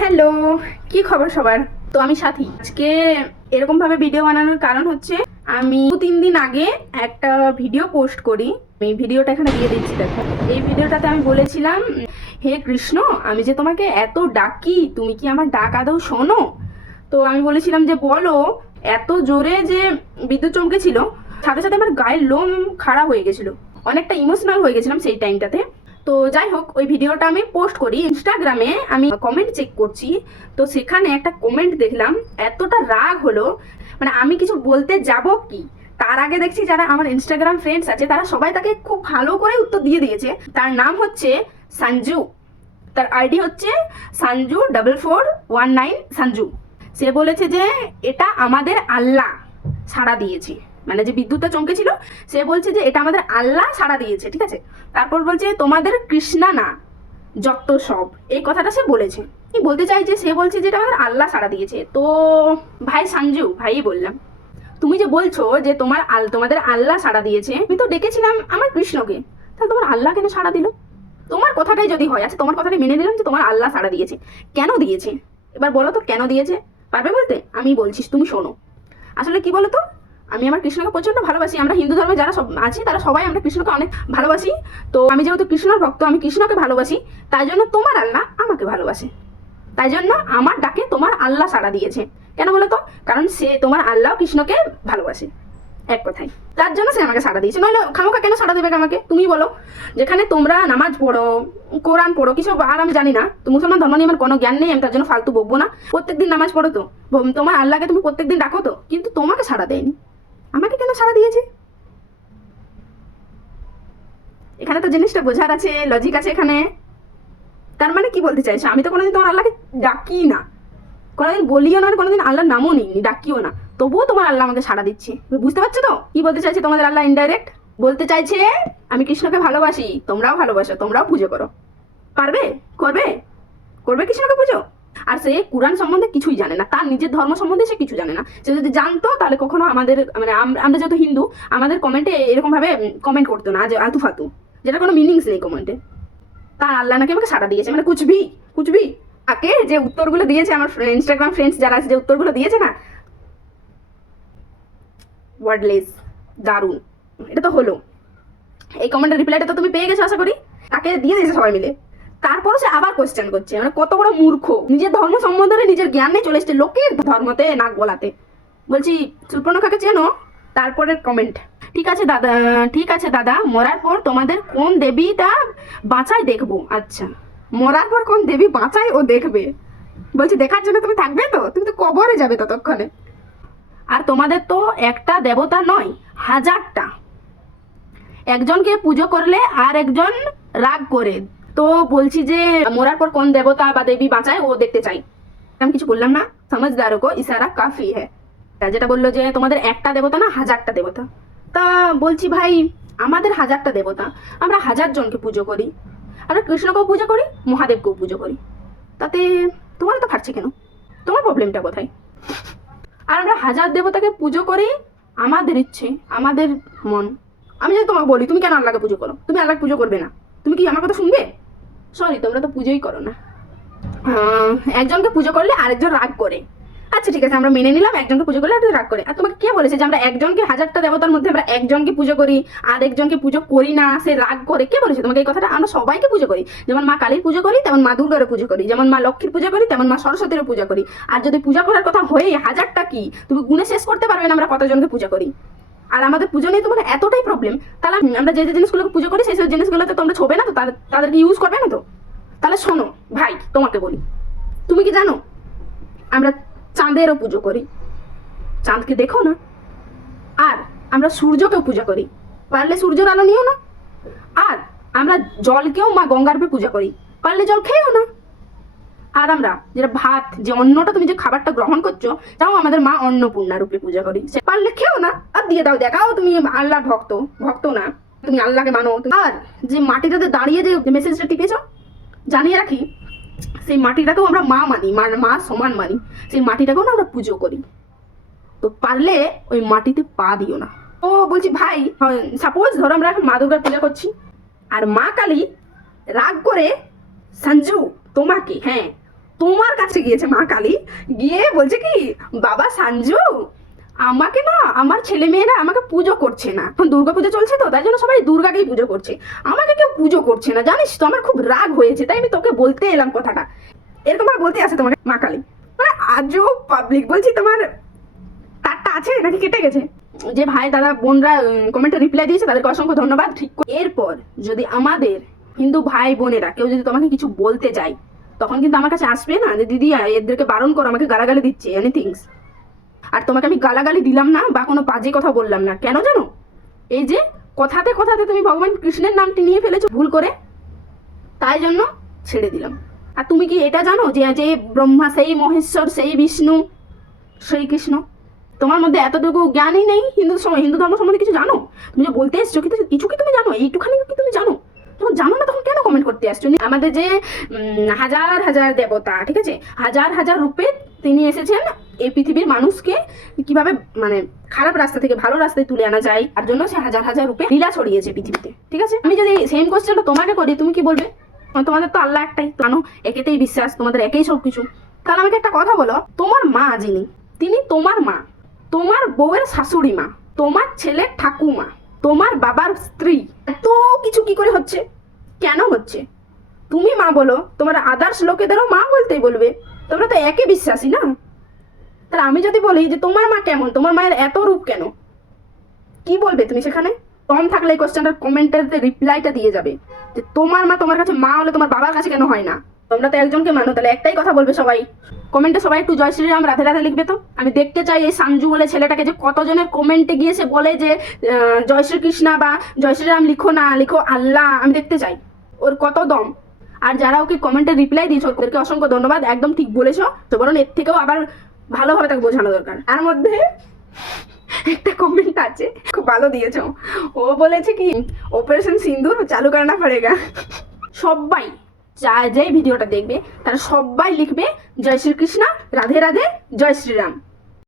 Hello, কি খবর সবার? তো আমি সাথী। আজকে এরকম ভাবে ভিডিও বানানোর কারণ হচ্ছে আমি 2-3 দিন আগে একটা ভিডিও পোস্ট করি। আমি ভিডিওটা এখানে দিয়ে দিচ্ছি, দেখো। এই ভিডিওটাতে আমি বলেছিলাম, হে কৃষ্ণ, আমি যে তোমাকে এত ডাকি, তুমি কি আমার ডাক আদৌ শোনো? তো আমি বলেছিলাম যে বলো, এত জোরে যে বিদ্যুৎ চমকেছিল, সাথে সাথে আমার গায়ের লোম খাড়া হয়ে গেছিল, অনেকটা ইমোশনাল হয়ে গেছিলাম সেই টাইমটাতে। তো যাই হোক, ওই ভিডিওটা আমি পোস্ট করি ইনস্টাগ্রামে। আমি কমেন্ট চেক করছি, তো সেখানে একটা কমেন্ট দেখলাম, এতটা রাগ হলো, মানে আমি কিছু বলতে যাব কি তার আগে দেখছি যারা আমার ইনস্টাগ্রাম ফ্রেন্ডস আছে তারা সবাই তাকে খুব ভালো করে উত্তর দিয়ে দিয়েছে। তার নাম হচ্ছে সঞ্জু, তার আইডি হচ্ছে Sanju4419 সঞ্জু। সে বলেছে যে এটা আমাদের আল্লাহ সাড়া দিয়েছে, মানে যে বিদ্যুৎটা চমকেছিল, সে বলছে যে এটা আমাদের আল্লাহ সাড়া দিয়েছে, ঠিক আছে। তারপর বলছে তোমাদের কৃষ্ণা না যত সব, এই কথাটা সে বলেছে। কি বলতে চাই যে সে বলছে যে এটা আমাদের আল্লাহ সাড়া দিয়েছে। তো ভাই সঞ্জু ভাই বললাম, তুমি যে বলছো যে তোমাদের আল্লাহ সাড়া দিয়েছে, আমি তো ডেকেছিলাম আমার কৃষ্ণকে, তাহলে তোমার আল্লাহ কেন সাড়া দিল? তোমার কথাটাই যদি হয়, আচ্ছা তোমার কথাটাই মেনে নিলাম যে তোমার আল্লাহ সাড়া দিয়েছে, কেন দিয়েছে এবার বলো তো, কেন দিয়েছে? পারবে বলতে? আমি বলছি, তুমি শোনো। আসলে কি বলো তো, আমি আমার কৃষ্ণকে প্রচন্ড ভালোবাসি। আমরা হিন্দু ধর্মে যারা সব আছি তারা সবাই আমরা কৃষ্ণকে অনেক ভালোবাসি। তো আমি যেহেতু কৃষ্ণর ভক্ত, আমি কৃষ্ণকে ভালোবাসি, তাই জন্য তোমার আল্লাহ আমাকে ভালোবাসে, তাই জন্য আমার ডাকে তোমার আল্লাহ সাড়া দিয়েছে। কেন বলো তো? কারণ সে তোমার আল্লাহ কৃষ্ণকে ভালোবাসে, এক কথায়, তার জন্য সে আমাকে সাড়া দিয়েছে। নইলে খামোকা কেন সাড়া দেবে আমাকে? তুমি বলো। যেখানে তোমরা নামাজ পড়ো, কোরআন পড়ো, কিছু আর আমি জানি না, তো মুসলমান ধর্ম নিয়ে আমার কোনো জ্ঞান নেই, আমি তার জন্য ফালতু বকবো না। প্রত্যেকদিন নামাজ পড়ো তো, তোমার আল্লাহকে তুমি প্রত্যেকদিন ডাকো তো, কিন্তু তোমাকে সাড়া দেয়নি, আমাকে কেন সাড়া দিয়েছে? এখানে তো জিনিসটা বোঝার আছে, লজিক আছে এখানে। তার মানে কি বলতে চাইছো? আমি তো কোনোদিন তোমার আল্লাহকে ডাকি না, কোনোদিন বলিও না, কোনোদিন আল্লাহর নামও নিইনি, ডাকিও না, তবুও তোমার আল্লাহ আমাকে সাড়া দিচ্ছে। বুঝতে পারছো তো কি বলতে চাইছে? তোমাদের আল্লাহ ইনডাইরেক্ট বলতে চাইছে আমি কৃষ্ণকে ভালোবাসি, তোমরাও ভালোবাসো, তোমরাও পুজো করো। পারবে? করবে? করবে কৃষ্ণকে পুজো? আর সে কুরআন সম্বন্ধে কিছুই জানে না, তার নিজের ধর্ম সম্বন্ধে সে কিছু জানে না। সে যদি জানতো তাহলে কখনো আমাদের, মানে আমরা যেহেতু হিন্দু, আমাদের কমেন্টে এরকম ভাবে কমেন্ট করতো না, যে আলতু ফালতু, যেটা কোনো মিনিংস নেই কমেন্টে। তার আল্লাহ নাকি আমাকে সাড়া দিয়েছে, মানে কুচবি কুচবি। আগে যে উত্তরগুলো দিয়েছে আমার ইনস্টাগ্রাম ফ্রেন্ডস যারা আছে, যে উত্তরগুলো দিয়েছে না, ওয়ার্ডলেস, দারুণ। এটা তো হলো, এই কমেন্টের রিপ্লাইটা তো তুমি পেয়ে গেছো আশা করি, তাকে দিয়ে দিয়েছে সবাই মিলে। তারপরও সে আবার কোয়েশ্চেন করছে, মানে কত বড় মূর্খ, নিজের ধর্ম সম্বন্ধে নিজের জ্ঞান নিয়ে চলে এসছে লোকের ধর্মতে নাক গলাতে। বলছি সুপর্ণখাকে চেনো? তারপরের কমেন্ট, ঠিক আছে দাদা, ঠিক আছে দাদা, মরার পর তোমাদের কোন দেবীটা বাঁচাই দেখবো। আচ্ছা, মরার পর কোন দেবী বাঁচাই ও দেখবে? বলছি দেখার জন্য তুমি থাকবে তো? তুমি তো কবরে যাবে ততক্ষণে। আর তোমাদের তো একটা দেবতা নয়, হাজারটা। একজনকে পুজো করলে আর একজন রাগ করে। তো বলছি যে মরার পর কোন দেবতা বা দেবী বাঁচায় ও দেখতে চাই। আমি কিছু বললাম না, সমঝদারো কো ইশারা কাফি হ্যাঁ। যেটা বললো যে তোমাদের একটা দেবতা না, হাজারটা দেবতা। তা বলছি ভাই, আমাদের হাজারটা দেবতা, আমরা 1000 জনকে পুজো করি, আমরা কৃষ্ণকেও পুজো করি, মহাদেবকেও পুজো করি, তাতে তোমার তো ফাটছে কেন? তোমার প্রবলেমটা কোথায়? আর আমরা 1000 দেবতাকে পুজো করি আমাদের ইচ্ছে, আমাদের মন। আমি যদি তোমাকে বলি তুমি কেন আল্লাহকে পুজো করো, তুমি আল্লাহকে পুজো করবে না, তুমি কি আমার কথা শুনবে? সরি, তোমরা তো পুজোই করো না। একজনকে পুজো করলে আরেকজন রাগ করে। আচ্ছা ঠিক আছে, আমরা মেনে নিলাম একজনকে পুজো করলে আরেকজন রাগ করে। আর তোমাকে কে বলেছে যে আমরা একজনকে, হাজারটা দেবতার মধ্যে আমরা একজনকে পুজো করি আর একজনকে পুজো করি না, সে রাগ করে? কে বলেছে তোমাকে এই কথাটা? আমরা সবাইকে পুজো করি, যেমন মা কালীর পুজো করি তেমন মা দুর্গারও পুজো করি, যেমন মা লক্ষ্মীর পুজো করি তেমন মা সরস্বতীরও পুজো করি। আর যদি পূজা করার কথা হয়ে হাজারটা কি তুমি গুণে শেষ করতে পারবে না আমরা কতজনকে পুজো করি। আর আমাদের পুজো নিয়ে তোমার এতটাই প্রবলেম, তাহলে আমরা যে যে জিনিসগুলোকে পুজো করি সেই সব জিনিসগুলোতে তোমরা ছোবে না তো, তাদেরকে ইউজ করবে না তো? তাহলে শোনো ভাই, তোমাকে বলি, তুমি কি জানো আমরা চাঁদেরও পুজো করি, চাঁদকে দেখো না। আর আমরা সূর্যকেও পূজা করি, পারলে সূর্যের আলো নিও না। আর আমরা জলকেও মা গঙ্গার রূপে পূজা করি, পারলে জল খেয়েও না। আর আমরা যেটা ভাত, যে অন্নটা তুমি যে খাবারটা গ্রহণ করছো, তাও আমাদের মা অন্নপূর্ণা রূপে পূজা করি, সে পারলে খেও না আর দিয়ে দাও, দেখাও তুমি আল্লাহর ভক্ত। ভক্ত না, তুমি আল্লাহকে মানো। আর যে মাটিটাতে দাঁড়িয়ে যে মেসেজটা টিপেছ, জানিয়ে রাখি, সেই মাটিটাকেও আমরা মা মানি, মা সমান মানি, সেই মাটিটাকেও না আমরা পুজো করি। তো পারলে ওই মাটিতে পা দিও না। ও বলছি ভাই, সাপোজ ধরো আমরা এখন মা দুর্গার পূজা করছি, আর মা কালী রাগ করে সঞ্জু তোমাকে, হ্যাঁ তোমার কাছে গিয়েছে মা কালী, গিয়ে বলছে কি বাবা সাঞ্জু আমাকে না আমার ছেলে মেয়েরা আমাকে পুজো করছে না, এখন দুর্গা পুজো চলছে তো তাই জন্য সবাই দুর্গাকেই পুজো করছে, আমাকে কেউ পুজো করছে না জানিস তো, আমার খুব রাগ হয়েছে তাই আমি তোকে বলতে এলাম কথাটা। এরকম ভাবে বলতে আসে তোমাকে মা কালী, মানে আজও পাবলিক। বলছি তোমার তারটা আছে নাকি কেটে গেছে? যে ভাই দাদা বোনরা কমেন্টে রিপ্লাই দিয়েছে তাদেরকে অসংখ্য ধন্যবাদ। ঠিক এরপর যদি আমাদের হিন্দু ভাই বোনেরা কেউ যদি তোমাকে কিছু বলতে যায় তখন কিন্তু আমার কাছে আসবে না যে দিদি এদেরকে বারণ করো, আমাকে গালাগালি দিচ্ছে এনিথিংস। আর তোমাকে আমি গালাগালি দিলাম না বা কোনো বাজে কথা বললাম না, কেন জানো? এই যে কথাতে কথাতে তুমি ভগবান কৃষ্ণের নামটি নিয়ে ফেলেছো ভুল করে, তাই জন্য ছেড়ে দিলাম। আর তুমি কি এটা জানো যে যে ব্রহ্মা সেই মহেশ্বর সেই বিষ্ণু সেই কৃষ্ণ, তোমার মধ্যে এতটুকু জ্ঞানই নেই হিন্দু ধর্ম সম্বন্ধে কিছু জানো? তুমি যে বলতে এসছো কিন্তু কিছু কি তুমি জানো? এইটুখানি কি তুমি জানো? যখন জানো না তখন কেন কমেন্ট করতে আসছো? আমাদের যে হাজার হাজার দেবতা, ঠিক আছে, হাজার হাজার রূপে তিনি এসেছেন এই পৃথিবীর মানুষকে কিভাবে মানে খারাপ রাস্তা থেকে ভালো রাস্তায় তুলে আনা যায়, তার জন্য সে হাজার হাজার রূপে লীলা ছড়িয়েছে পৃথিবীতে, ঠিক আছে। আমি যদি সেম কোশ্চেনটা তোমাকে করি তুমি কি বলবে? তোমাদের তো আল্লাহ একটাই, জানো একেতেই বিশ্বাস, তোমাদের একেই সব কিছু। তাহলে আমাকে একটা কথা বলো, তোমার মা যিনি তিনি তোমার মা, তোমার বউয়ের শাশুড়ি মা, তোমার ছেলের ঠাকুমা, তোমার বাবার স্ত্রী, এত কিছু কি করে হচ্ছে? কেন হচ্ছে? তুমি মা বলো, তোমার আদার্স লোকেদেরও মা বলতেই বলবে, তোমরা তো একে বিশ্বাসী না। তাহলে আমি যদি বলি যে তোমার মা কেমন, তোমার মায়ের এত রূপ কেন, কি বলবে তুমি সেখানে? কম থাকলে এই কোশ্চেনটার কমেন্টের রিপ্লাইটা দিয়ে যাবে যে তোমার মা তোমার কাছে মা হলে তোমার বাবার কাছে কেন হয় না? তোমরা তো একজনকে মানো, তাহলে একটাই কথা বলবে সবাই কমেন্টে, সবাই একটু জয় শ্রীরাম রাধে রাধে লিখবে তো। আমি দেখতে চাই এই সাঞ্জু বলে ছেলেটাকে যে কতজনের কমেন্টে গিয়ে সে বলে যে জয় শ্রীকৃষ্ণা বা জয় শ্রীরাম লিখো না, লিখো আল্লাহ, আমি দেখতে চাই ওর কত দম। আর যারা ওকে কমেন্টে রিপ্লাই দিয়েছো ওদেরকে অসংখ্য ধন্যবাদ, একদম ঠিক বলেছো, তো বরং এর থেকেও আবার ভালোভাবে তাকে বোঝানো দরকার। আর মধ্যে একটা কমেন্ট আছে খুব ভালো দিয়েছো, ও বলেছে কি অপারেশন সিন্দুর চালু করনা পড়েগা। সবাই যেই ভিডিওটা দেখবে তারা সবাই লিখবে জয় শ্রীকৃষ্ণ রাধে রাধে জয় শ্রীরাম।